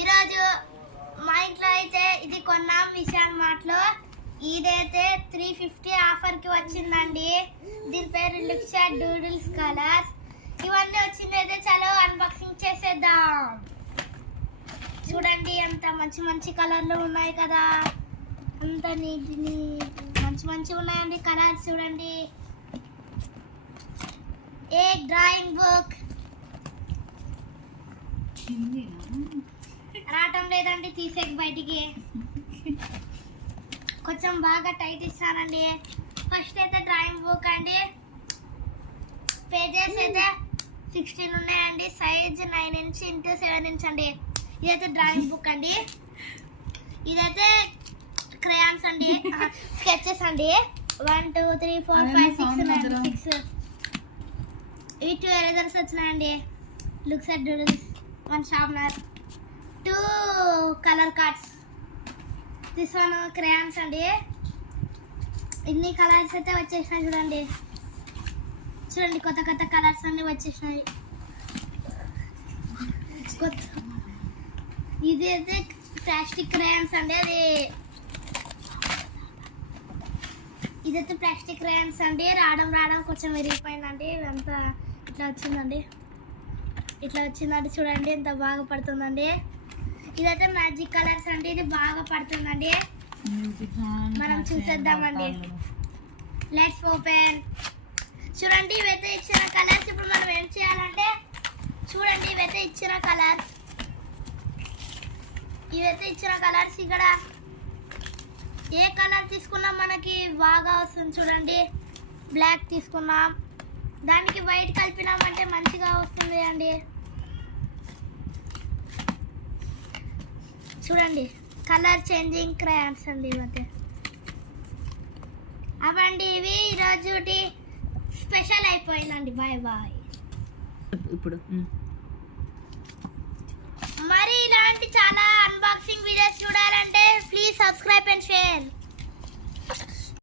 ఈరోజు మా ఇంట్లో అయితే ఇది కొన్నాం విశాల్ మార్ట్లో. ఇదైతే 350 ఆఫర్కి వచ్చిందండి. దీని పేరు లుక్సా డూడిల్స్ కలర్స్. ఇవన్నీ వచ్చిందైతే చలో అన్బాక్సింగ్ చేసేద్దాం. చూడండి ఎంత మంచి మంచి కలర్లు ఉన్నాయి కదా, అంత నీట్ మంచి ఉన్నాయండి కలర్స్. చూడండి, ఏ డ్రాయింగ్ బుక్ రావటం లేదండి, తీసేకి బయటికి కొంచెం బాగా టైట్ ఇస్తానండి. ఫస్ట్ అయితే డ్రాయింగ్ బుక్ అండి. పేజెస్ అయితే 16 ఉన్నాయండి. సైజ్ 9 ఇంచ్ ఇంటూ 7 ఇంచ్ అండి. ఇదైతే డ్రాయింగ్ బుక్ అండి. ఇదైతే క్రేయాన్స్ అండి, స్కెచెస్ అండి. 1 2 3 4 5 6 6. ఇవి 2 ఎరేజర్స్ వచ్చినాయండి. Looks at doodles, 1 sharpener, 2 colour cards. This one crayons అండి. ఇన్ని కలర్స్ అయితే వచ్చేసినాయి. చూడండి కొత్త కలర్స్ అన్ని వచ్చేసినాయి. ఇది అయితే ప్లాస్టిక్ క్రేయాన్స్ అండి. ఇదైతే ప్లాస్టిక్ క్రేయాన్స్ అండి. రావడం కొంచెం విరిగిపోయిందండి. ఇదంతా ఇట్లా వచ్చిందండి. చూడండి ఎంత బాగా పడుతుందండి. ఇదైతే మ్యాజిక్ కలర్స్ అండి. ఇది బాగా పడుతుందండి. మనం చూసేద్దామండి. Let's open. చూడండి ఇవైతే ఇచ్చిన కలర్స్. ఇప్పుడు మనం ఏం చేయాలంటే, చూడండి ఇవైతే ఇచ్చిన కలర్స్. ఇక్కడ ఏ కలర్ తీసుకున్నా మనకి బాగా వస్తుంది. చూడండి, బ్లాక్ తీసుకున్నాం, దానికి వైట్ కలిపినామంటే మంచిగా వస్తుంది అండి. చూడండి కలర్ చేంజింగ్ క్రేయాన్స్ అండి. ఇవైతే అవండి ఇవి ఈరోజు స్పెషల్ అయిపోయిందండి. Bye bye. ఇప్పుడు మరి ఇలాంటి చాలా అన్బాక్సింగ్ వీడియోస్ చూడాలంటే ప్లీజ్ సబ్స్క్రైబ్ అండ్ షేర్.